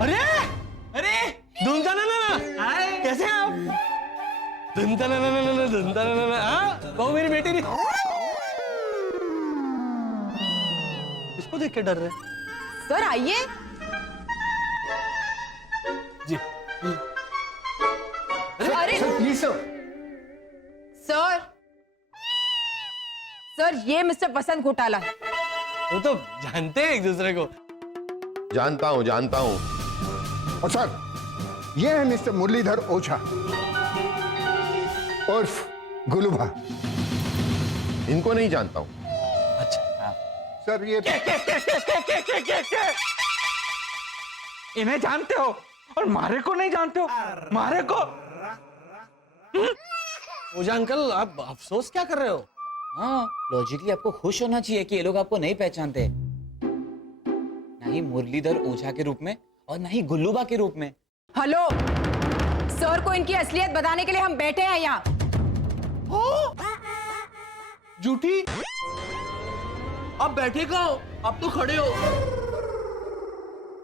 अरे अरे धुंधा ना कैसे हैं आप? धुंधा ना कहो मेरी बेटी नहीं। इसको देख के डर रहे। सर आइए। जी अरे प्लीज सर ये मिस्टर वसंत घोटाला। वो तो जानते हैं एक दूसरे को। जानता हूं। और सर ये है मिस्टर मुरलीधर ओझा उर्फ गुलूभा। इनको नहीं जानता हूं। अच्छा सर ये इन्हें जानते हो और मारे को नहीं जानते हो? मारे को ओझा अंकल आप अफसोस क्या कर रहे हो? हाँ, लॉजिकली आपको खुश होना चाहिए कि ये लोग आपको नहीं पहचानते, ना ही मुरलीधर ओझा के रूप में और ना ही गुल्लूबा के रूप में। हेलो सर को इनकी असलियत बताने के लिए हम बैठे हैं यहाँ। झूठी आप बैठे कहाँ हो? आप तो खड़े हो।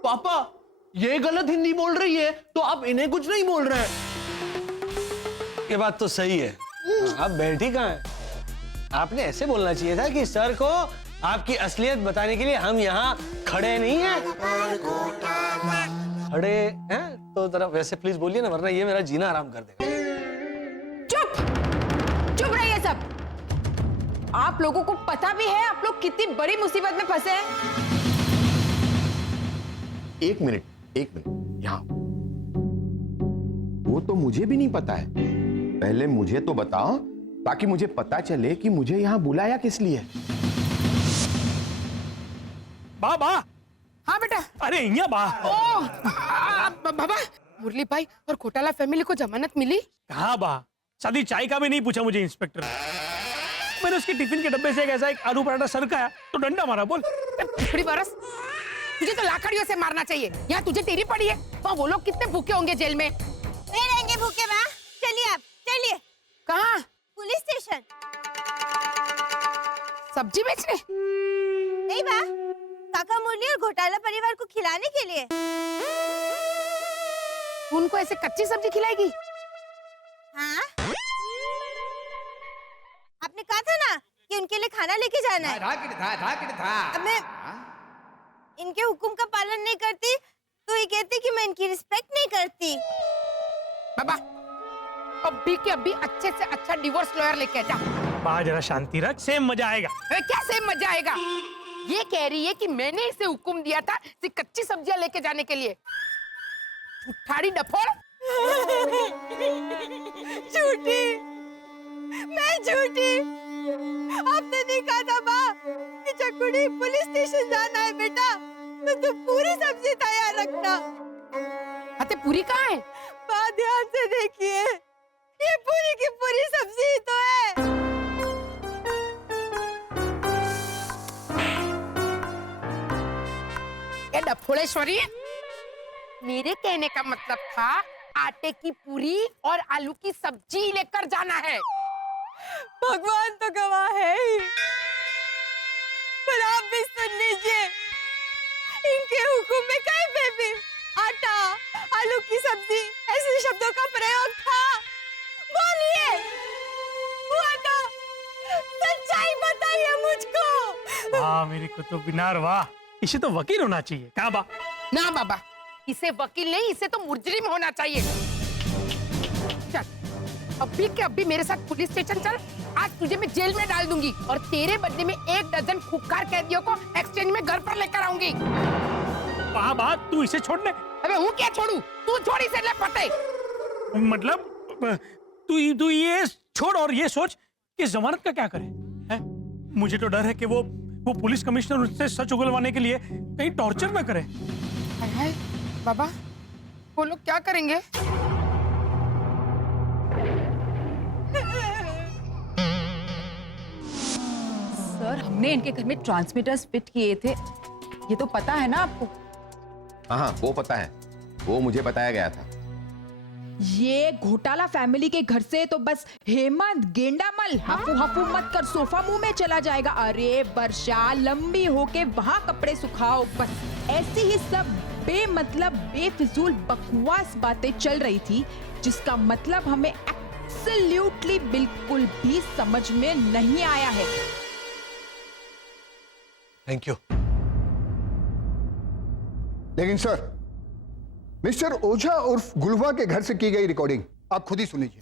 पापा ये गलत हिंदी बोल रही है तो आप इन्हें कुछ नहीं बोल रहे हैं। ये बात तो सही है। आप बैठी कहाँ हैं? आपने ऐसे बोलना चाहिए था कि सर को आपकी असलियत बताने के लिए हम यहाँ खड़े नहीं हैं। खड़े हैं तो जरा वैसे प्लीज बोलिए ना, वरना ये मेरा जीना आराम कर देगा। चुप रहिए सब। आप लोगों को पता भी है आप लोग कितनी बड़ी मुसीबत में फंसे हैं? एक मिनट यहाँ। वो तो मुझे भी नहीं पता है। पहले मुझे तो बताओ ताकि मुझे पता चले कि मुझे यहाँ बुलाया किस लिए। बाबा। हाँ बेटा। अरे यहाँ बा। बाबा मुरली भाई और घोटाला फैमिली को जमानत मिली? कहाँ बा? शादी चाय का भी नहीं पूछा मुझे इंस्पेक्टर। मैंने उसके टिफिन के डब्बे से ऐसा एक आलू पराठा सरकाया तो डंडा मारा। बोल पिछड़ी बरस तुझे तो लाकड़ियों से मारना चाहिए। यहाँ तुझे तेरी पड़ी है। वहाँ वो लोग कितने भूखे होंगे जेल में। नहीं रहेंगे भूखे माँ। चलिए आप चलिए। कहाँ? Police station. सब्जी बेचने? नहीं बा, काका मुरली और घोटाला परिवार को खिलाने के लिए। उनको ऐसे कच्ची सब्जी खिलाएगी? हाँ आपने कहा था ना कि उनके लिए खाना लेके जाना है। अब मैं इनके हुक्म का पालन नहीं करती तो ये कहती कि मैं इनकी रिस्पेक्ट नहीं करती। बाबा अभी के अभी अच्छे से अच्छा डिवोर्स लॉयर लेके जा। बा जरा शांति रख, सेम मजा आएगा। क्या सेम मजा आएगा? ये कह रही है कि मैंने इसे हुक्म दिया था सिर्फ कच्ची सब्जियां लेके जाने के लिए। झूठाड़ी डफोड़। झूठी, मैं झूठी। आपने नहीं कहा था माँ कि चकुड़ी पुलिस स्टेशन जाना है बेटा, तो पूरी सब्जी तैयार रखना। अते पूरी कहाँ है? माँ ध्यान से देखिए, ये पूरी की पूरी सब्जी ही तो है। ये डफोड़ेश्वरी, मेरे कहने का मतलब था आटे की पूरी और आलू की सब्जी लेकर जाना है। भगवान तो गवाह है ही, पर आप भी सुन लीजिए, इनके हुक्म में कहीं पे भी आटा, आलू की सब्जी ऐसे शब्दों का प्रयोग था। बोलिए, हुआ था? सच्चाई बताइए मुझको। वाह मेरी कुतुब मीनार, वाह। इसे तो वकील होना चाहिए। कहाँ बा? ना बाबा, इसे वकील नहीं, इसे तो मुजरिम होना चाहिए। चल अभी के अभी मेरे साथ पुलिस स्टेशन चल। आज तुझे मैं जेल में डाल दूंगी और तेरे बदले में 1 डजन खुक्कार कैदियों को एक्सचेंज में घर पर लेकर आऊंगी। वाह बा, तू इसे छोड़ने? अबे हूँ क्या छोड़ू? तू छोड़ इसे, ले पते। मतलब तू ये छोड़ और ये सोच कि जमानत का क्या करे है? मुझे तो डर है कि वो पुलिस कमिश्नर उससे सच उगलवाने के लिए कहीं टॉर्चर ना करे। हाय बाबा, वो लोग क्या करेंगे? सर हमने इनके घर में ट्रांसमीटर्स फिट किए थे, ये तो पता है ना आपको? हाँ वो पता है, वो मुझे बताया गया था। ये घोटाला फैमिली के घर से तो बस हेमंत गेंडामल हफू हफू मत कर सोफा मुंह में चला जाएगा। अरे वर्षा लंबी होके वहां कपड़े सुखाओ, बस ऐसी ही सब बेमतलब बेफिजूल बकवास बातें चल रही थी जिसका मतलब हमें एब्सोल्युटली बिल्कुल भी समझ में नहीं आया है। Thank you. लेकिन सर, मिस्टर ओझा उर्फ गुलवा के घर से की गई रिकॉर्डिंग आप खुद ही सुन लीजिए।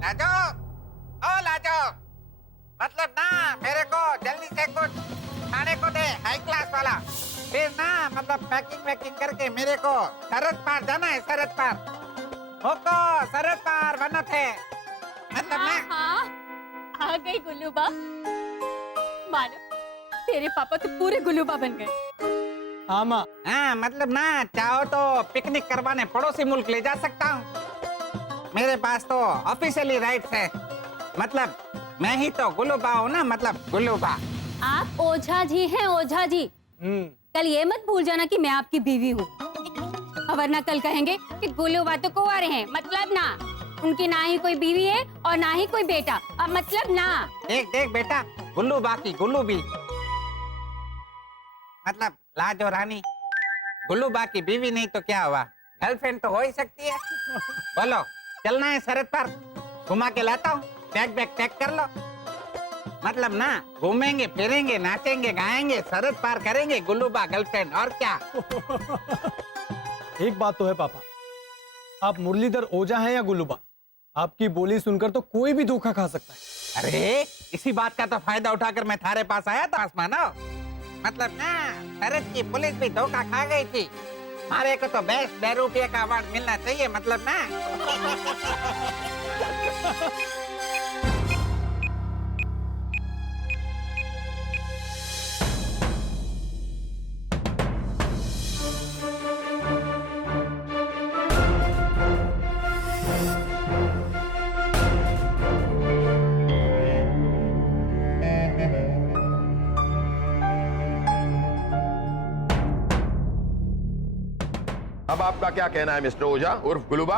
लाजो, ओ लाजो, मतलब ना मेरे को जल्दी से कुछ खाने को दे, हाई क्लास वाला। फिर ना मतलब पैकिंग करके मेरे को सरहद पार जाना है, सरहद पार। ओको सरहद पार बनना थे, मतलब ना। हाँ, आ गई गुल्लूबा। मानो तेरे पापा तो पूरे गुल्लूबा बन गए। हाँ मतलब ना चाहो तो पिकनिक करवाने पड़ोसी मुल्क ले जा सकता हूँ। मेरे पास तो ऑफिशियली राइट्स है, मतलब मैं ही तो गुल्लूबा हूँ ना, मतलब गुल्लूबा। आप ओझा जी हैं, ओझा जी। कल ये मत भूल जाना कि मैं आपकी बीवी हूँ, वरना कल कहेंगे कि गुल्लूबा तो कुंवारे हैं, मतलब ना उनकी ना ही कोई बीवी है और ना ही कोई बेटा, अब मतलब ना। देख बेटा, गुल्लूबा की गुल्लूबी, मतलब लाजो रानी। गुल्लूबा की बीवी नहीं तो क्या हुआ, गर्लफ्रेंड तो हो ही सकती है। बोलो चलना है सरहद पर, घुमा के लाता हूँ, बैग पैक कर लो। मतलब ना घूमेंगे फिरेंगे नाचेंगे गाएंगे, सरहद पार करेंगे, गुल्लूबा गर्लफ्रेंड, और क्या। एक बात तो है पापा, आप मुरलीधर ओझा हैं या गुल्लूबा, आपकी बोली सुनकर तो कोई भी धोखा खा सकता है। अरे इसी बात का तो फायदा उठाकर मैं थारे पास आया था आसमानो। मतलब ना सरहद की पुलिस भी धोखा खा गई थी, हमारे को तो बेस्ट ₹2 का अवार्ड मिलना चाहिए, मतलब ना। अब आपका क्या कहना है मिस्टर ओझा उर्फ गुलूबा?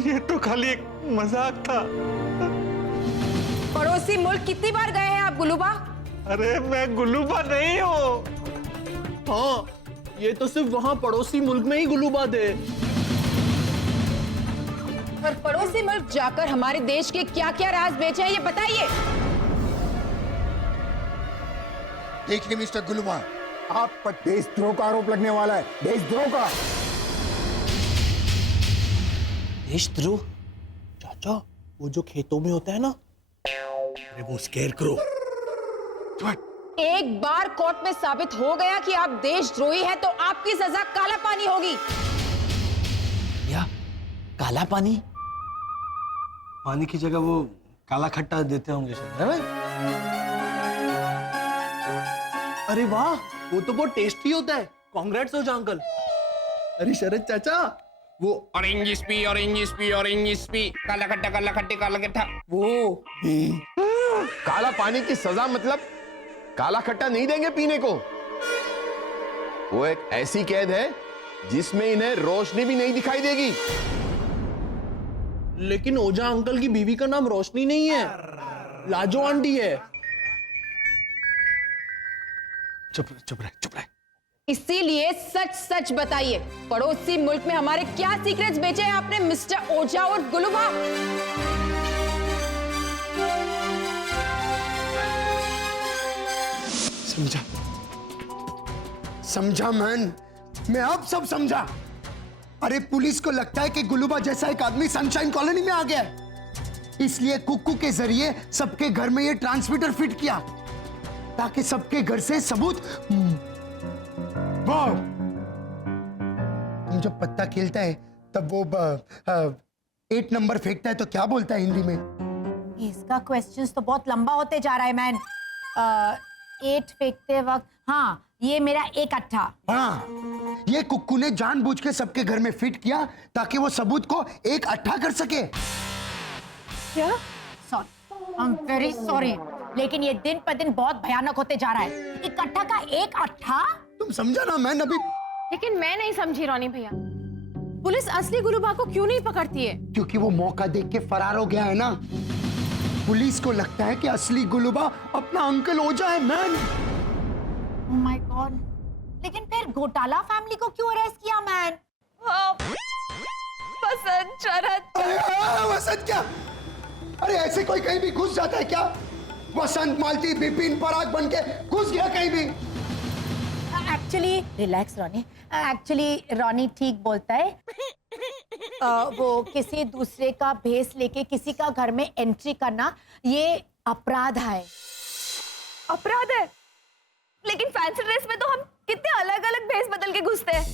ये तो खाली एक मजाक था। पड़ोसी मुल्क कितनी बार गए हैं आप गुल्लूबा? अरे मैं गुल्लूबा नहीं हूँ। हाँ, ये तो सिर्फ वहाँ पड़ोसी मुल्क में ही गुल्लूबा थे। पर पड़ोसी मुल्क जाकर हमारे देश के क्या क्या राज बेचे हैं ये बताइए। देखिए मिस्टर गुलवा, आप पर देशद्रोह का आरोप लगने वाला है, देशद्रोह का। देशद्रोह? चाचा, वो जो खेतों में होता है ना, अरे वो स्केरक्रो। एक बार कोर्ट में साबित हो गया कि आप देशद्रोही हैं तो आपकी सजा काला पानी होगी। या काला पानी? पानी की जगह वो काला खट्टा देते होंगे शायद, है भाई? अरे वाह, वो तो बहुत टेस्टी होता है। कांग्रेट्स ओझा अंकल। अरे शरद चाचा, वो ऑरेंज स्पी काला खट्टा काला खट्टे काला खट्टा, वो काला पानी की सजा मतलब काला खट्टा नहीं देंगे पीने को। वो एक ऐसी कैद है जिसमें इन्हें रोशनी भी नहीं दिखाई देगी। लेकिन ओझा अंकल की बीवी का नाम रोशनी नहीं है, लाजो आंटी है। चुप रहे। इसीलिए सच सच बताइए, पड़ोसी मुल्क में हमारे क्या सीक्रेट्स बेचे हैं आपने मिस्टर ओझा और गुलूबा? समझा मैं अब सब समझा। अरे पुलिस को लगता है कि गुलूबा जैसा एक आदमी सनशाइन कॉलोनी में आ गया है, इसलिए कुक्कू के जरिए सबके घर में ये ट्रांसमीटर फिट किया ताकि सबके घर से सबूत। वाह! तुम जब पत्ता खेलता है तब वो 8 नंबर फेंकता है तो क्या बोलता है हिंदी में? इसका क्वेश्चंस तो बहुत लंबा होते जा रहा है मैन। 8 फेंकते वक्त, हाँ ये मेरा 1 अट्ठा। हाँ, ये कुक्कू ने जानबूझ के सबके घर में फिट किया ताकि वो सबूत को 1 अट्ठा कर सके। क्या? Sorry, I am very sorry, लेकिन ये दिन पर दिन बहुत भयानक होते जा रहा है। इकट्ठा का 1 अट्ठा? तुम समझा ना मैं अभी? लेकिन मैं नहीं समझी रोनी भैया, पुलिस असली गुलूबा को क्यों नहीं पकड़ती है? क्योंकि वो मौका देख के फरार हो गया है ना। पुलिस को लगता है कि असली गुलूबा अपना अंकल ओझा है मैन। ओह माय गॉड, लेकिन फिर घोटाला फैमिली को क्यों अरेस्ट किया मैन? वसंत, शरद। वसंत क्या? अरे ऐसे कोई कहीं भी घुस जाता है क्या? वसंत, मालती, बिपिन, पराग बन के घुस गया कहीं भी? Actually relax Ronnie, actually Ronnie ठीक बोलता है। वो किसी दूसरे का भेस लेके किसी का घर में एंट्री करना ये अपराध है। अपराध है? लेकिन फैंसी ड्रेस में तो हम कितने अलग अलग भेस बदल के घुसते हैं।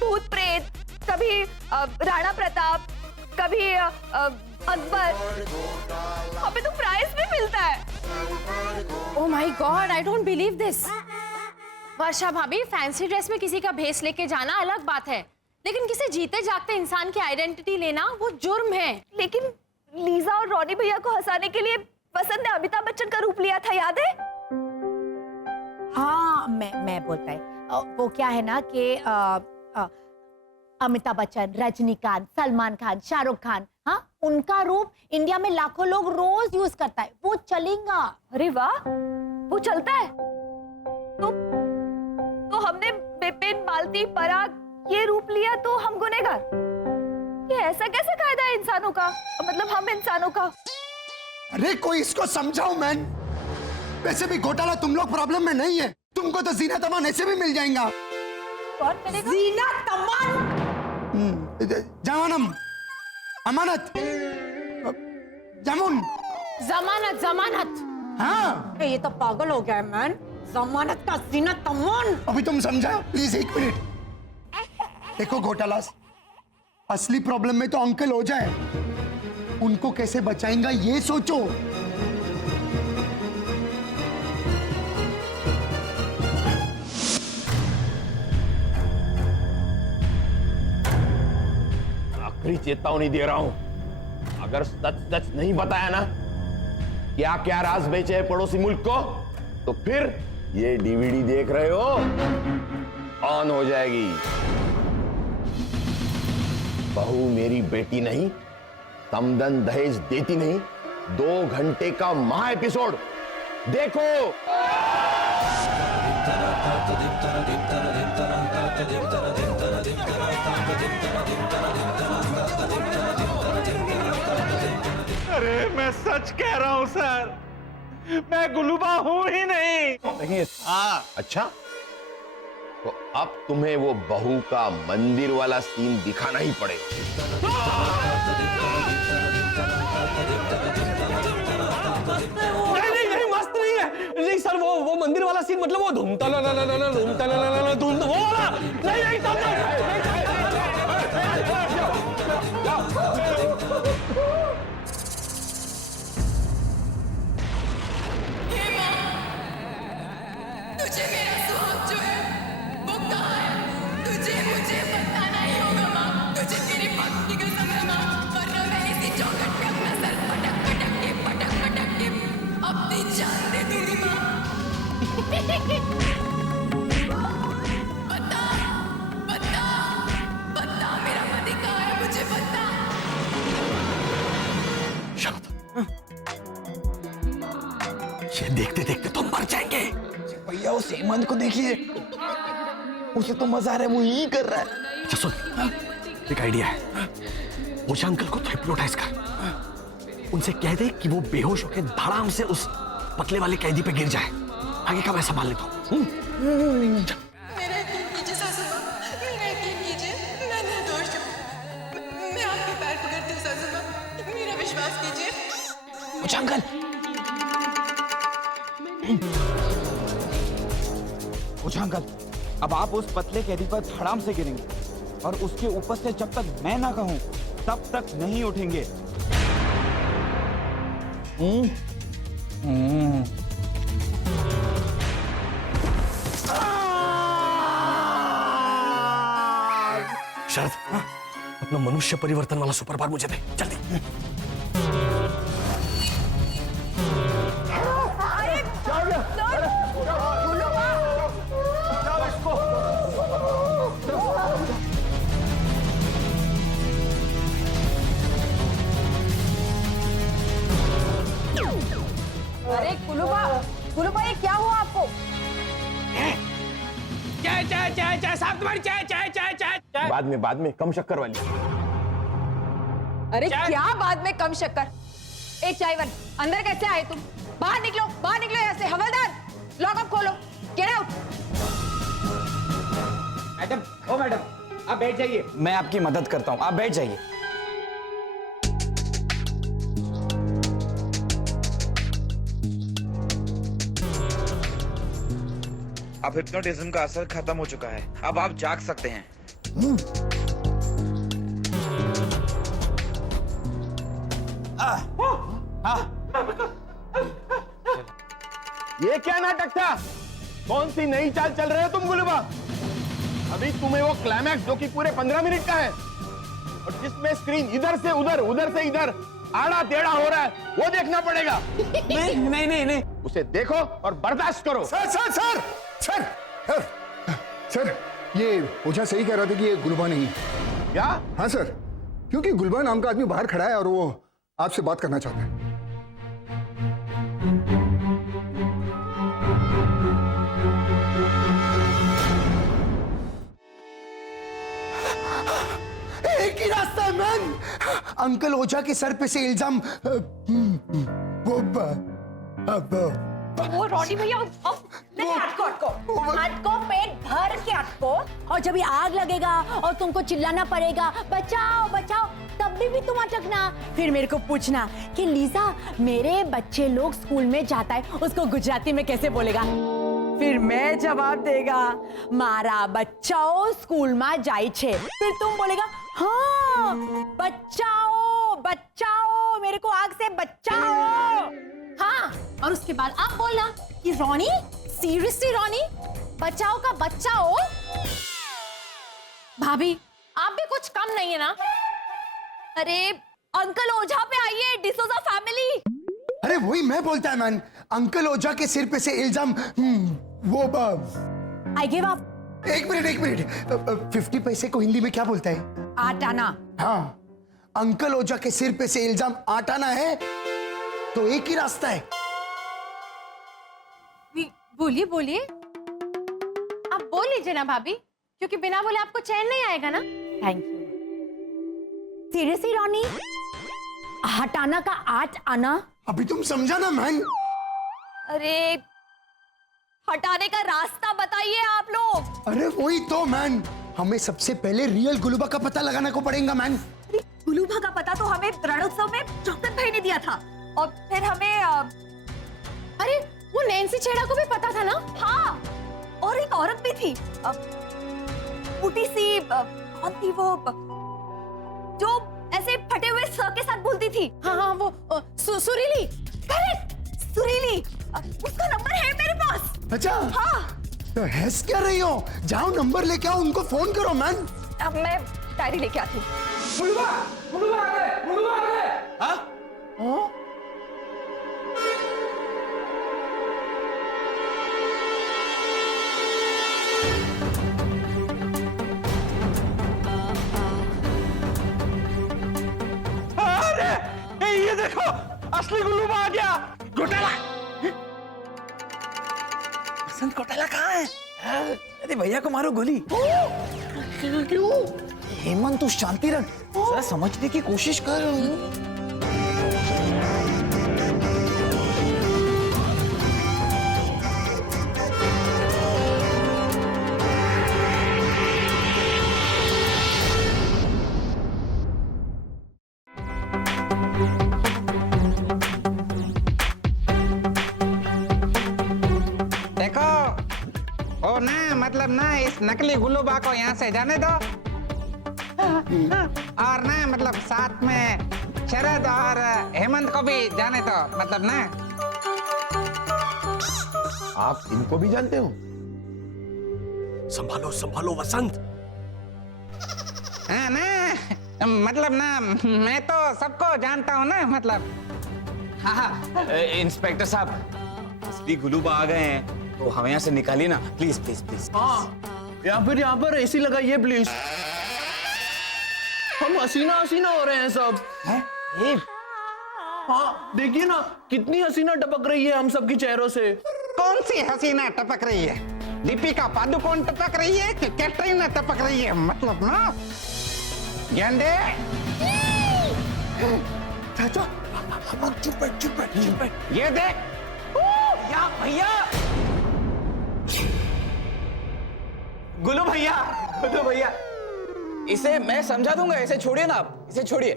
भूत प्रेत, कभी राणा प्रताप, कभी अकबर। हमें तो प्राइज भी मिलता है। Oh my god, I don't believe this. Varsha भाभी, फैंसी ड्रेस में किसी का भेस लेके जाना अलग बात है, लेकिन किसी जीते जागते इंसान की आइडेंटिटी लेना वो जुर्म है। लेकिन लीजा और रॉनी भैया को हंसाने के लिए वसंत ने अमिताभ बच्चन का रूप लिया था, याद है? हाँ, मैं बोलता है वो क्या है ना कि अमिताभ बच्चन, रजनीकांत, सलमान खान, शाहरुख खान, हाँ, उनका रूप इंडिया में लाखों लोग रोज यूज करता है, वो चलेगा। अरे वाह, वो चलता है। तो हमने बिपिन, मालती, पराग ये रूप लिया तो हम गुनहगार? ये ऐसा कैसे कायदा है इंसानों का, मतलब हम इंसानों का? अरे कोई इसको समझाओ मैन। वैसे भी घोटाला तुम लोग प्रॉब्लम में नहीं है, तुमको तो जीनत अमान ऐसे भी मिल जाएगा। कौन मिलेगा? जीनत अमान, जवानम, अमानत, जामुन, जमानत, जमानत। हाँ, ये तो पागल हो गया है मैन। जमानत का जीनत अमान। अभी तुम समझा? प्लीज एक मिनट। देखो घोटाला, असली प्रॉब्लम में तो अंकल ओझा है, उनको कैसे बचाएंगा ये सोचो। आखिरी चेतावनी दे रहा हूं, अगर सच सच नहीं बताया ना क्या क्या राज बेचे है पड़ोसी मुल्क को, तो फिर ये डीवीडी देख रहे हो ऑन हो जाएगी। बहू मेरी बेटी नहीं, समदन दहेज देती नहीं, 2 घंटे का महा एपिसोड देखो। अरे मैं सच कह रहा हूं सर, मैं गुलूबा हूं ही नहीं। अच्छा, तो अब तुम्हें वो बहू का मंदिर वाला सीन दिखाना ही पड़ेगा। नहीं, मस्त नहीं है। नहीं सर, वो मंदिर वाला सीन मतलब वो धूमता ना धूम वो वाला नहीं तुझे मेरा सुहाग जो है वो कहाँ है? तुझे मुझे बताना ही होगा माँ। तुझे मेरी बात की कसम है माँ, वरना मैं इसी चौखट पे अपना सर पटक पटक के अपनी जान दे दूंगी माँ। बता बता बता मेरा पति कहाँ है, मुझे बता। ये देखते देखते तो मर जाएंगे। भैया उस हेमंत को देखिए, उसे तो मजा आ रहा है, वो यही कर रहा है। अच्छा सुन, एक आइडिया है। ओझा अंकल को तो हिप्नोटाइज कर, उनसे कह दे कि वो बेहोश होकर धड़ाम से उस पतले वाले कैदी पे गिर जाए। आगे का मैं संभाल लेता हूँ। मेरा यकीन कीजिए सासू माँ, मेरा यकीन कीजिए, मैं निर्दोष हूँ। मैं आपके पैर पकड़ती हूँ सासू माँ, मेरा विश्वास कीजिए। ओझा अंकल, ओझा अंकल, अब आप उस पतले कैदी पर धड़ाम से गिरेंगे और उसके ऊपर से जब तक मैं ना कहूं तब तक नहीं उठेंगे। शरद, अपना मनुष्य परिवर्तन वाला सुपर पावर मुझे दे जल्दी। चाय चाय चाय चाय साहब तुम्हारी चाय चाय चाय चाय चाय। बाद में कम शक्कर वाली। अरे क्या बाद में कम शक्कर। ए चायवन, अंदर कैसे आए तुम? बाहर निकलो यहाँ से। हवलदार, लॉकअप खोलो। Get out. मैडम, ओ मैडम, आप बैठ जाइए, मैं आपकी मदद करता हूँ, आप बैठ जाइए। अब हिप्नोटिज्म का असर खत्म हो चुका है, अब आप जाग सकते हैं। ये क्या नाटक था? कौन सी नई चाल चल रहे हो तुम गुलूबा? अभी तुम्हें वो क्लाइमैक्स जो कि पूरे 15 मिनट का है और जिसमें स्क्रीन इधर से उधर, उधर से इधर आड़ा टेढ़ा हो रहा है, वो देखना पड़ेगा। नहीं। उसे देखो और बर्दाश्त करो। Sir sir sir sir sir sir, ये ओझा सही कह रहा था कि ये गुलबा नहीं है। क्या? हाँ सर, क्योंकि गुलबा नाम का आदमी बाहर खड़ा है और वो आपसे बात करना चाहता है। एक ही रास्ता है मैन। अंकल ओझा के सर पे से इल्जाम वो रॉडी भैया, अटको, पेट भर के अटको, और जब ये आग लगेगा और तुमको चिल्लाना पड़ेगा बचाओ बचाओ, तब भी तुम अटकना। फिर मेरे को पूछना कि लीजा, मेरे बच्चे लोग स्कूल में जाता है, उसको गुजराती में कैसे बोलेगा? फिर मैं जवाब देगा, मारा बच्चाओ स्कूल में जाई छे। फिर तुम बोलेगा, हाँ बच्चाओ बच्चाओ, मेरे को आग से बचाओ। हाँ, और उसके बाद आप बोलना कि रोनी, सीरियसली रोनी, बचाओ का बचाओ। भाभी, आप भी कुछ कम नहीं है ना? अरे अंकल ओझा पे आइए, डिसोजा फैमिली। अरे वही मैं बोलता है मैन, अंकल ओझा के सिर पे से इल्जाम वो आई गिव अप। एक मिनट, 50 पैसे को हिंदी में क्या बोलता है? आटाना। हाँ, अंकल ओझा के सिर पे से इल्जाम आटाना है, तो एक ही रास्ता है। बोलिए बोलिए, आप बोल लीजिए ना भाभी, क्योंकि बिना बोले आपको चैन नहीं आएगा ना। Thank you. सीरियसली रॉनी, हटाना का आठ आना? अभी तुम समझा ना मैन? अरे हटाने का रास्ता बताइए आप लोग। अरे वही तो मैन, हमें सबसे पहले रियल गुलूबा का पता लगाना को पड़ेगा मैन। गुलूबा का पता तो हमें रणोत्सव में चौकट भाई ने दिया था, और फिर हमें अरे वो नैन्सी छेड़ा को भी पता था ना? हाँ, और एक औरत भी थी, मोटी सी, कौन थी वो, जो ऐसे फटे हुए सर के साथ बोलती थी? हाँ, वो सुरीली। करेक्ट, सुरीली। उसका नंबर है मेरे पास। अच्छा, हाँ। तो हैस क्या रही हो? जाओ नंबर लेके आओ, उनको फोन करो मैन। अब मैं डायरी लेके आती हूँ। गुलूबा आ गए। हाँ? अरे ये देखो, असली गुल्लूबा आ गया। घोटाला। बसंत घोटाला कहाँ है? अरे भैया को मारो गोली। क्यों? हेमंत तू शांति रख, जरा समझने की कोशिश कर। देखो, ओ ना, मतलब ना, इस नकली गुल्लूबा को यहाँ से जाने दो, और ना मतलब साथ में शरद और हेमंत को भी जाने दो, मतलब ना। आप इनको भी जानते हो? संभालो संभालो वसंत। हाँ ना, मतलब ना, मैं तो सबको जानता हूँ ना, मतलब। हाँ, इंस्पेक्टर साहब, असली गुलूबा आ गए हैं, तो हमें यहाँ से निकालिए ना, प्लीज प्लीज प्लीज। हाँ, या फिर यहाँ पर एसी लगाइए प्लीज। हम हसीना हसीना हो रहे हैं सब। हाँ, देखिए ना, कितनी हसीना टपक रही है हम सबकी चेहरों से। कौन सी हसीना टपक रही है? दीपिका पादुकोण टपक रही है कि कैटरीना टपक रही है, मतलब ना गेंडे। चाचा चुप बैठ। ये देख या भैया, गुल्लू भैया, इसे मैं समझा दूंगा, इसे छोड़िए ना आप, इसे छोड़िए।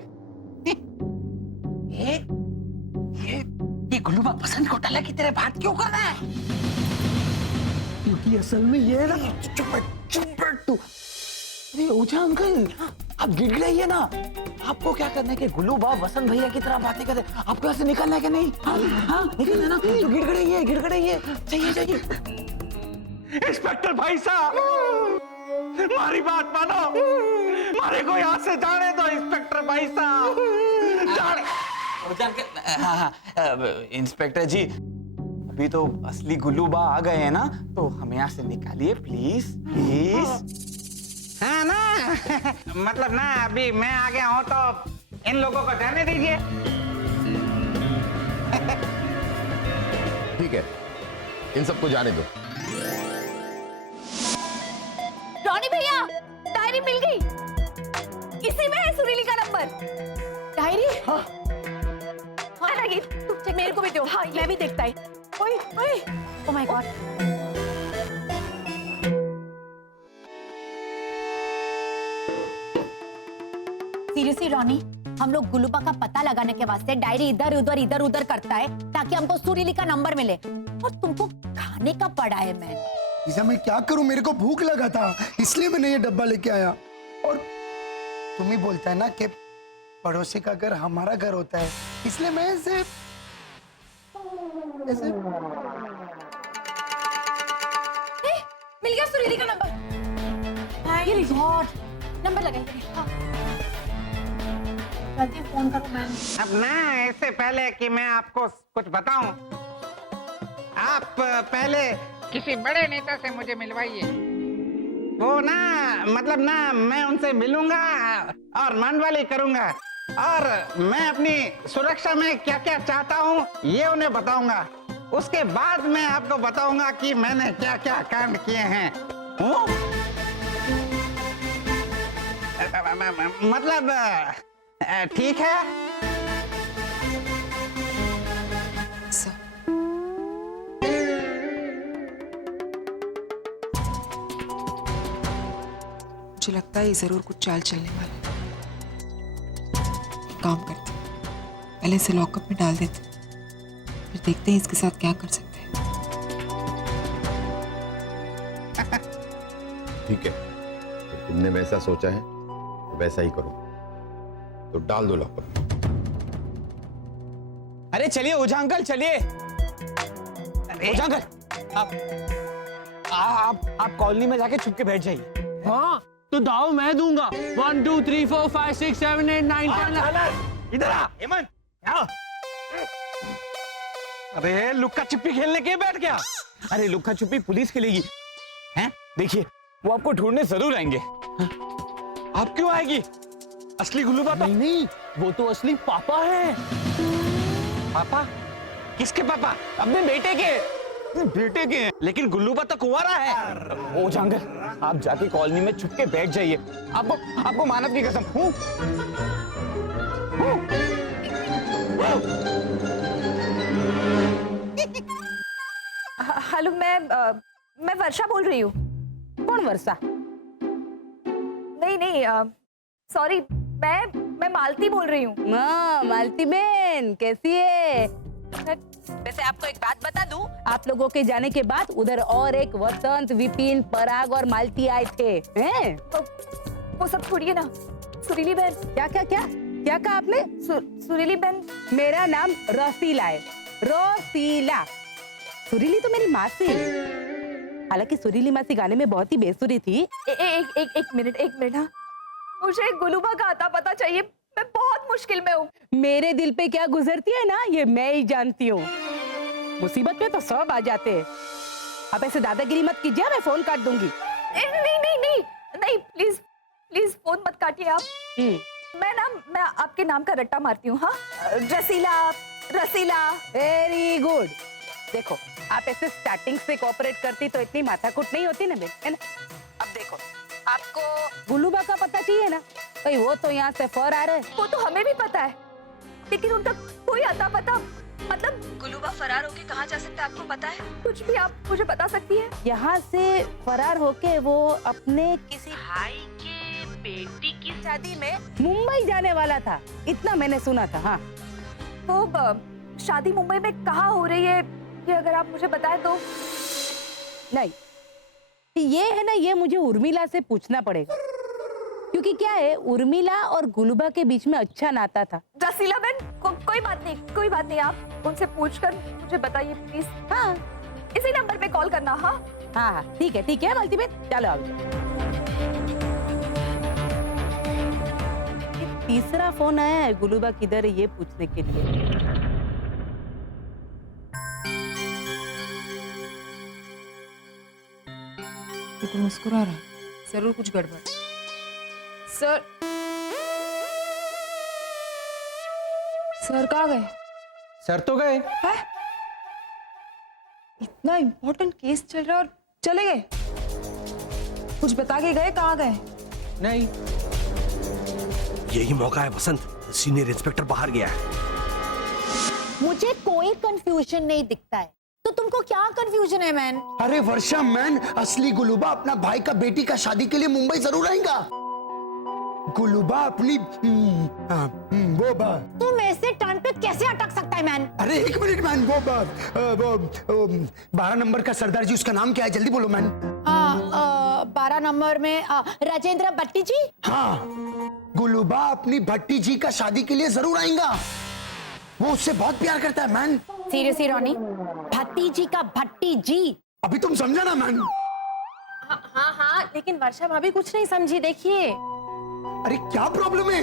ये गुल्लूबा पसंद को टला की तेरे बात क्यों कर रहा है? क्योंकि असल में ये है ना। चुप बैठ तू। अरे ओझा अंकल, आप गिड़ रही है ना, आपको क्या करना है कि गुल्लूबा वसंत भैया की तरह बातें करे, आपको ऐसे निकलना है कि नहीं? हाँ निकलना है ना, तो गिड़ रही है, चाहिए। इंस्पेक्टर भाई साहब, हमारी बात मानो, हमारे को यहाँ से जाने दो इंस्पेक्टर भाई साहब, जाने। ओझा अंकल, हाँ, इंस्पेक्टर जी, अभी तो असली गुल्लूबा आ गए हैं ना, तो हमें यहाँ से निकालिए प्लीज। हाँ ना, मतलब ना अभी मैं आ गया हूँ तो इन लोगों को जाने दीजिए। ठीक है, इन सबको जाने दो। रॉनी भैया, डायरी मिल गई, इसी में है सुरीली का नंबर। डायरी? हाँ लगी, मेरे को भी दो। हाँ मैं भी देखता है। ओए, ओह माय गॉड। सीरियसली रॉनी, हम लोग गुल्लूबा का पता लगाने के वास्ते डायरी इधर उधर करता है ताकि हमको सुरीली का नंबर मिले, और तुमको खाने का पड़ा है। मैं क्या करूं, मेरे को भूख लगा था इसलिए मैंने ये डब्बा लेके आया। और तुम ही बोलता है ना कि पड़ोसी का घर हमारा घर होता है, इसलिए मैं ऐसे मिल गया सुरीली का नंबर। माय गॉड, नंबर लगाएंगे। जल्दी फोन करो मैम। अब ना इससे पहले कि मैं आपको कुछ बताऊं, आप पहले किसी बड़े नेता से मुझे मिलवाइए। वो ना मतलब ना मैं उनसे मिलूंगा और मनवाली करूंगा, और मैं अपनी सुरक्षा में क्या क्या चाहता हूँ ये उन्हें बताऊंगा। उसके बाद मैं आपको बताऊंगा कि मैंने क्या क्या कांड किए हैं। मतलब ठीक है। मुझे लगता है ये जरूर कुछ चाल चलने वाला है। एक काम करते हैं, पहले इसे लॉकअप में डाल देते, फिर देखते हैं इसके साथ क्या कर सकते हैं। ठीक है, तो तुमने वैसा सोचा है तो वैसा ही करो, तो डाल दो लॉकअप। अरे चलिए ओझा अंकल, चलिए। ओझा अंकल, आप कॉलोनी में जाके छुप के बैठ जाइए। हाँ तो दाव मैं दूंगा। 1 2 3 4 5 6 7 8 9 10। इधर आ हेमंत। अरे लुक्का छिपी खेलने के बैठ गया। अरे लुक्का छुपी पुलिस खेलेगी, हैं? देखिए वो आपको ढूंढने जरूर आएंगे। आप क्यों आएगी? असली गुल्लूबा तो नहीं, वो तो असली पापा है। पापा? किसके पापा? अपने बेटे के लेकिन गुल्लूबा तो कुंवारा है। ओझा अंकल, आप जाके कॉलोनी में छुप के बैठ जाइए। आपको मानव की कसम। हेलो, मैं वर्षा बोल रही हूँ। कौन वर्षा? नहीं, सॉरी, मैं मालती बोल रही हूँ। मालती बहन, कैसी है? वैसे आपको एक बात बता दूं, आप लोगों के जाने के बाद उधर और एक वसंत, विपिन, पराग और मालती आए थे, हैं? तो वो सब छोड़िए ना। सुरीली बहन। क्या कहा आपने? सुरीली बहन। मेरा नाम रसीला है, रसीला। सुरीली तो मेरी मासी है। हालांकि सुरीली मासी गाने में बहुत ही बेसुरी थी। एक मिनट। हाँ, मुझे गुल्लूबा का आता पता चाहिए, मैं बहुत मुश्किल में हूँ। मेरे दिल पे क्या गुजरती है ना, ये मैं ही जानती हूँ। मुसीबत में तो सब आ जाते हैं। अब ऐसे दादागिरी मत कीजिए, मैं फोन काट दूंगी। नहीं, प्लीज फोन मत काटिए आप। मैं आपके नाम का रट्टा मारती हूँ। हाँ, रसीला। Very good. देखो, आप ऐसे स्टार्टिंग से कोऑपरेट करती तो इतनी माथाकूट नहीं होती ना बेन, है ना? अब देखो, आपको गुल्लूबा का पता चाहिए ना, भाई वो तो यहाँ से फर आ रहे। वो तो हमें भी पता है, लेकिन उनका कोई अता पता, मतलब गुल्लूबा फरार होके कहाँ जा सकता है आपको पता है? कुछ भी आप मुझे बता सकती है? यहाँ से फरार होके वो अपने किसी भाई के बेटी की शादी में मुंबई जाने वाला था, इतना मैंने सुना था। हाँ, तो शादी मुंबई में कहाँ हो रही है ये अगर आप मुझे बताएं तो? नहीं, ये है ना, ये मुझे उर्मिला से पूछना पड़ेगा, क्योंकि क्या है, उर्मिला और गुलूबा के बीच में अच्छा नाता था। रसीला बहन, कोई बात नहीं, आप उनसे पूछकर मुझे बताइए प्लीज। हाँ, इसी नंबर पे कॉल करना। हाँ हाँ हाँ, ठीक है मल्टी बेन, चलो आओ। तीसरा फोन आया है गुलूबा किधर है ये पूछने के लिए। ये तो मुस्कुरा रहा है, जरूर कुछ गड़बड़। सर कहाँ गए? सर तो गए। है? इतना इम्पोर्टेंट केस चल रहा है और चले गए? कुछ बता के गए? कहाँ गए? नहीं, यही मौका है वसंत, सीनियर इंस्पेक्टर बाहर गया है। मुझे कोई कंफ्यूजन नहीं दिखता है, तो तुमको क्या कंफ्यूजन है मैन? अरे वर्षा मैन, असली गुलूबा अपना भाई का बेटी का शादी के लिए मुंबई जरूर आएगा। गुलूबा अपनी वो तुम ऐसे टर्न पे कैसे अटक सकता है मैन? अरे एक मिनट मैन, वो 12 नंबर का सरदार जी, उसका नाम क्या है, जल्दी बोलो मैन। 12 नंबर में राजेंद्र भट्टी जी। हाँ, गुलूबा अपनी भट्टी जी का शादी के लिए जरूर आएगा, वो उससे बहुत प्यार करता है मैन। सीरियसली रॉनी, भट्टी जी का भट्टी जी? अभी तुम समझा ना मैन? हाँ, लेकिन वर्षा भाभी कुछ नहीं समझी। देखिए, अरे क्या प्रॉब्लम है?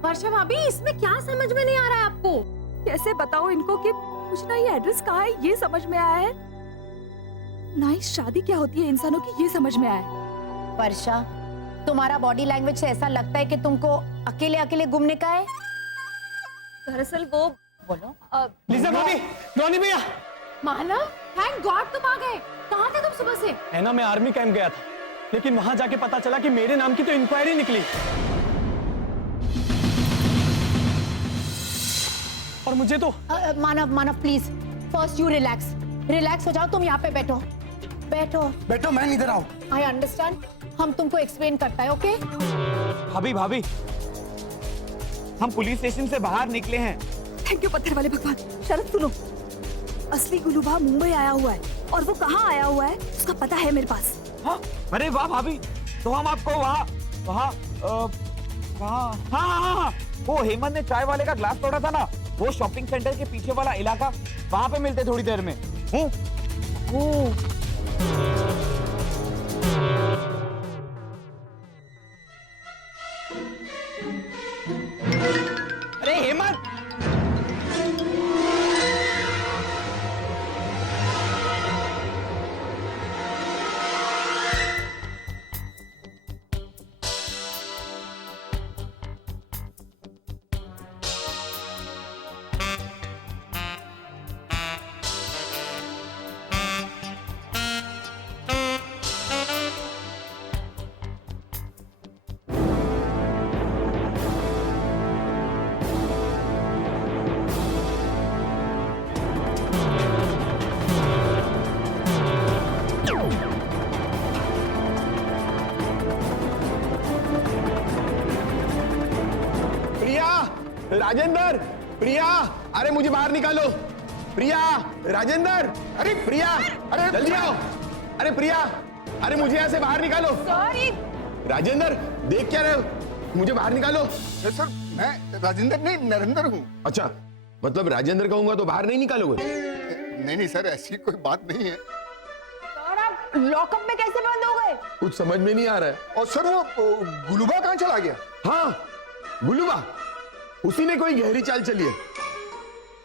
वर्षा भाभी, इसमें क्या समझ में नहीं आ रहा है आपको? कैसे बताओ इनको कि कुछ ना ये एड्रेस कहाँ है ये समझ में आया है, ना ही शादी क्या होती है इंसानों की ये समझ में आया है। वर्षा, तुम्हारा बॉडी लैंग्वेज से ऐसा लगता है कि तुमको अकेले अकेले घूमने का है। दरअसल वो बोलो। लीजा भाभी, रॉनी भैया। मानव, थैंक गॉड तुम आ गए। कहाँ थे तुम सुबह से? है ना, मैं आर्मी कैंप गया था, लेकिन वहां जाके पता चला कि मेरे नाम की तो इंक्वायरी निकली और मुझे तो मानव प्लीज, फर्स्ट यू रिलैक्स हो जाओ। तुम यहाँ पे बैठो मैन, इधर आओ। आई अंडरस्टैंड, हम तुमको एक्सप्लेन करता है। ओके भाभी, हम पुलिस स्टेशन से बाहर निकले हैं। थैंक यू पत्थर वाले भगवान। शरद सुनो, असली गुलूबा मुंबई आया हुआ है, और वो कहाँ आया हुआ है उसका पता है मेरे पास। हाँ? अरे वाह भाभी, तो हम आपको वहाँ हाँ, वो हेमंत ने चाय वाले का ग्लास तोड़ा था ना, वो शॉपिंग सेंटर के पीछे वाला इलाका, वहाँ पे मिलते थोड़ी देर में। अरे हेमंत, राजेंद्र, प्रिया, अरे मुझे बाहर निकालो। प्रिया, राजेंद्र, अरे प्रिया, अरे जल्दी आओ। अरे प्रिया, अरे मुझे यहाँ से बाहर निकालो। सॉरी राजेंद्र, देख क्या रहे हो, मुझे बाहर निकालो। सर, मैं राजेंद्र नहीं, नरेंद्र हूँ। अच्छा, मतलब राजेंद्र कहूंगा तो बाहर नहीं निकालोगे? नहीं सर, ऐसी कोई बात नहीं है। सर, आप लॉकअप में कैसे बंद हो गए? कुछ समझ में नहीं आ रहा है। और सर, वो गुलूबा कहाँ चला गया? हाँ, गुलूबा, उसी ने कोई गहरी चाल चली है।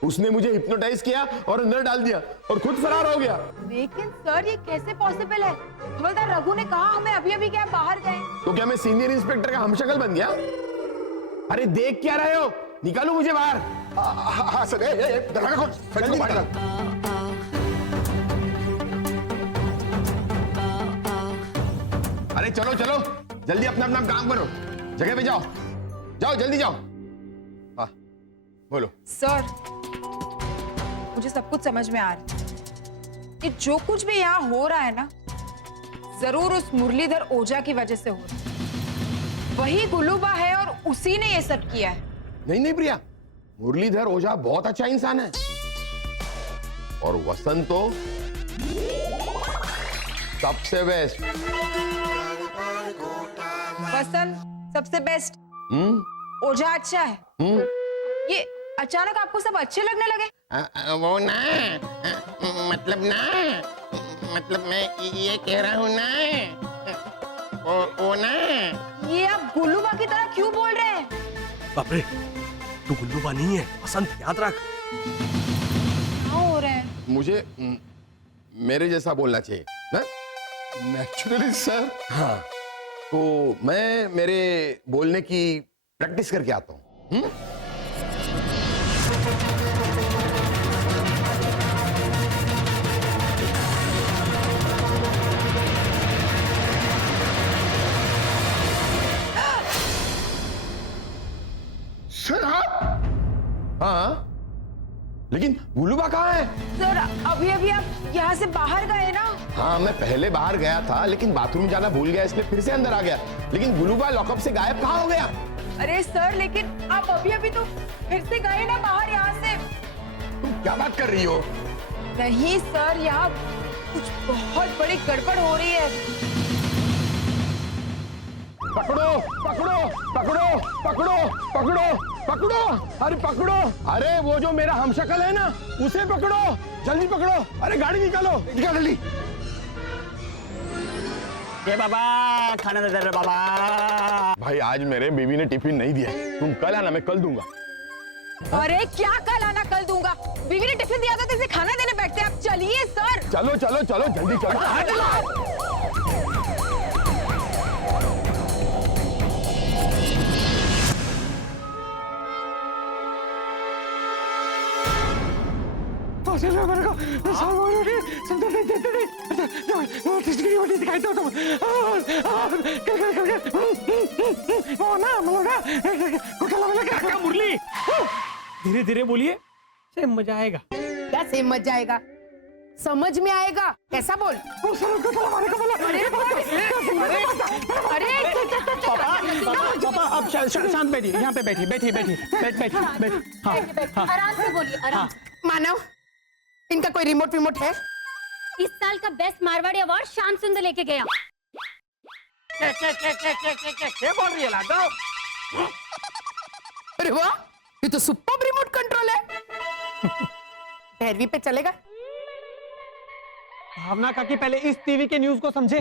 उसने मुझे हिप्नोटाइज किया और अंदर डाल दिया और खुद फरार हो गया। लेकिन सर, ये कैसे पॉसिबल है? हवलदार रघु ने कहा हमें अभी क्या बाहर गए। तो क्या मैं सीनियर इंस्पेक्टर का हमशक्ल बन गया? अरे देख क्या रहे हो, निकालो मुझे बाहर। हाँ सर, दरवाजा खोल, जल्दी निकाल। अरे चलो चलो, जल्दी अपना अपना काम करो, जगह पे जाओ, जाओ जल्दी जाओ। हाँ बोलो। सर, मुझे सब कुछ समझ में आ रहा है कि जो कुछ भी यहाँ हो रहा है ना, जरूर उस मुरलीधर ओझा की वजह से हो रहा है। वही गुलूबा है और उसी ने ये सब किया है। नहीं नहीं प्रिया, मुरलीधर ओझा बहुत अच्छा इंसान है, और वसंत तो सबसे बेस्ट। वसंत सबसे बेस्ट, ओझा अच्छा है। ये अचानक आपको सब अच्छे लगने लगे? वो ना, मतलब मैं ये कह रहा हूँ ना, वो ना। ये आप गुल्लूबा की तरह क्यों बोल रहे हैं? बाप रे, तू गुल्लूबा नहीं है वसंत, याद रख। क्या हो रहे हैं? मुझे मेरे जैसा बोलना चाहिए ना? Naturally sir. हाँ, तो मैं मेरे बोलने की प्रैक्टिस करके आता हूँ। सर आप? हाँ, लेकिन गुलूबा कहाँ है? सर, अभी अभी आप यहाँ से बाहर गए ना? हाँ, मैं पहले बाहर गया था, लेकिन बाथरूम जाना भूल गया, इसलिए फिर से अंदर आ गया। लेकिन गुलूबा लॉकअप से गायब कहाँ हो गया? अरे सर, लेकिन आप अभी अभी तो फिर से गए ना बाहर यहाँ से। तुम क्या बात कर रही हो? नहीं सर, यहाँ कुछ बहुत बड़ी गड़बड़ हो रही है। पकड़ो पकड़ो पकड़ो पकड़ो पकड़ो पकड़ो, अरे पकड़ो, अरे वो जो मेरा हमशक्ल है ना, उसे पकड़ो, जल्दी पकड़ो, अरे गाड़ी निकालो, निकाल जल्दी। ये बाबा, खाना दे दे बाबा। भाई आज मेरे बीवी ने टिफिन नहीं दिया, तुम कल आना, मैं कल दूंगा। अरे क्या कल आना कल दूंगा? बीवी ने टिफिन दिया था तो इसे खाना देने बैठते हैं। आप चलिए सर। चलो चलो चलो जल्दी चलो। दिखाई दो तुम। मुरली, धीरे धीरे बोलिए, से मजा आएगा। क्या से मजा आएगा? समझ में आएगा, कैसा बोल? पापा आप शांत बैठिए, यहाँ पे बैठिए, बैठिए बैठिए, बैठ। हाँ, आराम से बोलिए, आराम से। मानव, इनका कोई रिमोट विमोट है? इस साल का बेस्ट मारवाड़ी अवार्ड श्याम सुंदर लेके गया। क्या बोल रही है लाडो? अरे वाह, ये तो सुपर रिमोट कंट्रोल है। 12वीं पे चलेगा? भावना काकी पहले इस टीवी के न्यूज को समझे।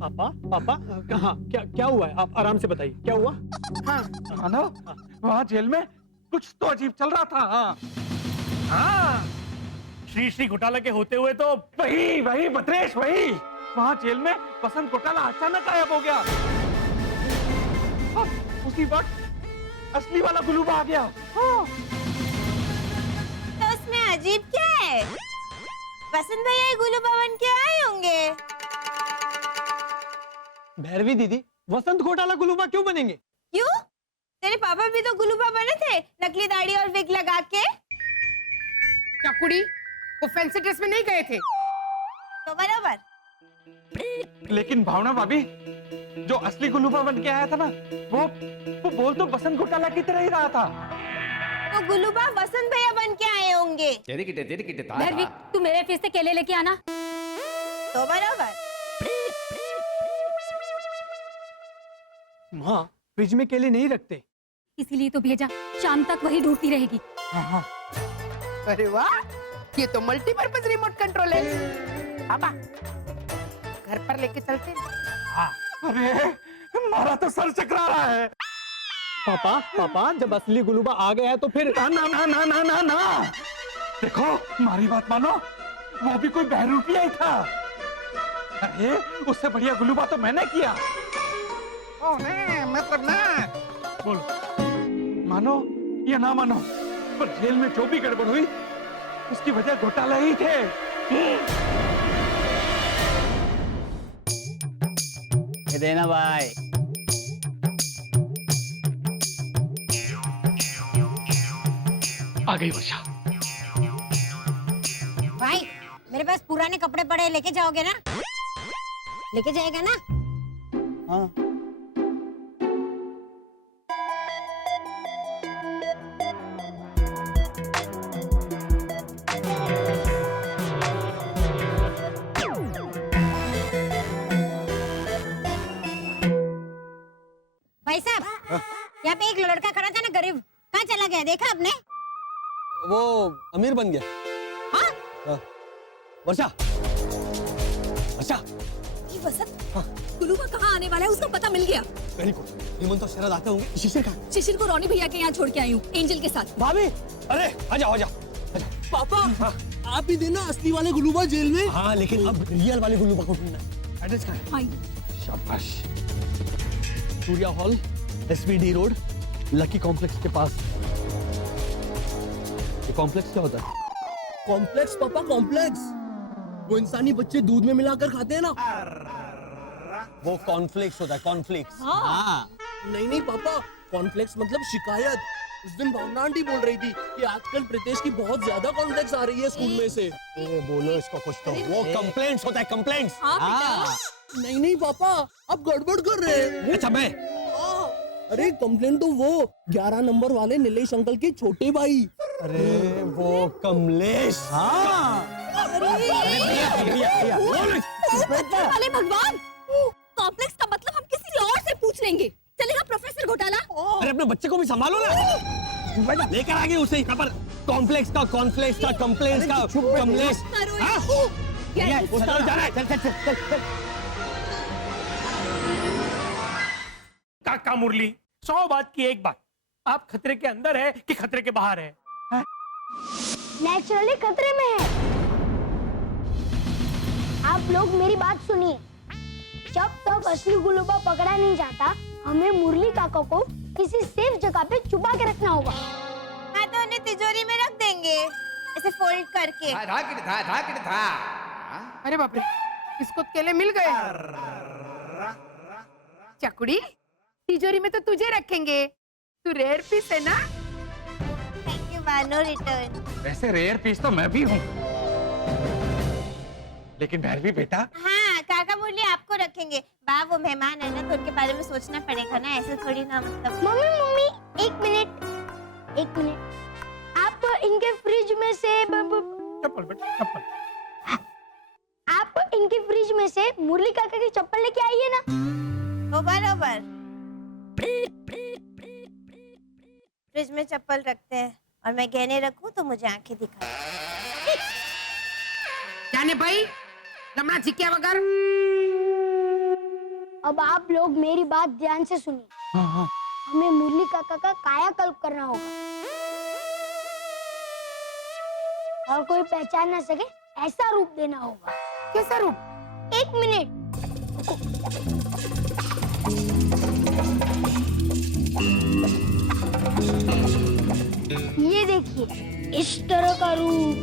पापा पापा कहाँ, क्या हुआ है? आप आराम से बताइए, क्या हुआ? हाँ, वहाँ जेल में कुछ तो अजीब चल रहा था। हाँ, श्री घोटाला के होते हुए तो वही भद्रेश, वही वहाँ जेल में वसंत घोटाला अचानक गायब हो गया। उसी वक्त असली वाला गुलूबा आ गया। तो उसमें अजीब क्या है? वसंत भैया ही गुलूबा बन के आए होंगे। भैरवी दीदी, वसंत घोटाला गुलूबा क्यों बनेंगे? क्यों? तेरे पापा भी तो गुलूबा बने थे, नकली दाढ़ी और विग लगा के। क्या कुड़ी, वो फैंसी ड्रेस में नहीं गए थे? तो बराबर। लेकिन भावना भाभी, जो असली गुलूबा बन के आया था ना, वो बोल तो वसंत घोटाला की तरह ही रहा था। तो गुलूबा वसंत भैया बन के आए होंगे। भैरवी, तू मेरे ऑफिस से केले लेके आना। तो बराबर। माँ, फ्रिज में केले नहीं रखते। इसीलिए तो भेजा, शाम तक वही ढूंढती रहेगी। अरे वाह, ये तो मल्टीपर्पज रिमोट कंट्रोल है। पापा, घर पर लेके चलते हैं। अरे मारा तो सर चकरा रहा है। पापा जब असली गुलूबा आ गया है तो फिर ना। देखो, हमारी बात मानो, वो भी कोई बहरूपिया ही था। अरे उससे बढ़िया गुलूबा तो मैंने किया। ओ नहीं, मतलब ना। बोलो, मानो या ना मानो, पर जेल में जो भी गड़बड़ हुई उसकी वजह घोटाला ही थे। देना भाई। आ गई वर्षा। भाई मेरे पास पुराने कपड़े पड़े, लेके जाओगे ना? लेके जाएगा ना? हाँ। भाई साहब, यहाँ पे एक लड़का खड़ा था ना, गरीब, कहाँ चला गया? देखा आपने? वो अमीर बन गया। हाँ? वर्षा, वर्षा। वसंत, गुलूबा कहाँ आने वाला है उसका पता मिल गया। Very good. हेमंत और शरद आते होंगे। शिशिर कहाँ? शिशिर को रोनी भैया के यहाँ छोड़ के आई हूँ, एंजल के साथ। भाभी, अरे आजा आजा। पापा, आप ही देना असली वाले गुलूबा जेल में। हाँ, लेकिन अब रियल वाले गुलूबा को ढूंढना है। एड्रेस कहाँ है? हाँ। शाबाश। Surya hall, SVD road, lucky complex के पास। ये कॉम्प्लेक्स क्या होता है? कॉम्प्लेक्स पापा, कॉम्प्लेक्स। वो इंसानी बच्चे दूध में मिलाकर खाते हैं ना। वो कॉर्नफ्लेक्स होता है, कॉर्नफ्लेक्स। हाँ। नहीं पापा, कॉर्नफ्लेक्स मतलब शिकायत। उस दिन भावना आंटी बोल रही थी कि आजकल प्रीतेश की बहुत ज्यादा कॉर्नफ्लेक्स आ रही है स्कूल में से। बोलो इसको कुछ तो। वो कंप्लेंट्स होता है, कंप्लेंट्स। नहीं पापा, आप गड़बड़ कर रहे हैं। अच्छा मैं? अरे कंप्लेंट तो वो 11 नंबर वाले नीलेश अंकल के छोटे भाई। अरे वो कमलेश। हाँ। अरे भगवान, कॉम्प्लेक्स का मतलब हम किसी और से पूछ लेंगे। चलेगा प्रोफेसर घोटाला? अरे अपने बच्चे को भी संभालो ना। लेकर आ गए उसे यहाँ पर। कॉम्प्लेक्स का, कॉर्नफ्लेक्स का, कंप्लेंट्स का, कमलेश। काका मुरली, 100 बात की एक बात, आप खतरे के अंदर है कि खतरे के बाहर है? नेचुरली खतरे में है। आप लोग मेरी बात सुनिए। जब तक असली गुलूबा पकड़ा नहीं जाता, हमें मुरली काका को किसी सेफ जगह पे छुपा के रखना होगा। हाँ, तो उन्हें तिजोरी में रख देंगे, ऐसे फोल्ड करके। अरे बाप रे, इसको केले मिल गए। चकुड़ी, तिजोरी में तो तुझे रखेंगे, तू रेयर पीस है ना। Thank you, no return. वैसे रेयर पीस तो मैं भी हूँ, लेकिन भैरवी बेटा। हाँ, काका बोलिए आपको रखेंगे। बा वो मेहमान है ना, तो उनके बारे में सोचना पड़ेगा ना, ऐसे थोड़ी ना। मतलब मम्मी, एक मिनट। आप इनके फ्रिज में से चप्पल बेटा, चप्पल। आप इनके फ्रिज में से मुरली काका की चप्पल लेके आइए ना। वो बराबर फ्रिज में चप्पल रखते हैं और मैं गहने रखूं तो मुझे आंखें दिखाई। जाने भाई, लमना चिक्किया वगैरह। अब आप लोग मेरी बात ध्यान से सुनिए। हमें मुरली काका का कायाकल्प करना होगा और कोई पहचान ना सके ऐसा रूप देना होगा। कैसा रूप? एक मिनट। ये देखिए, इस तरह का रूप।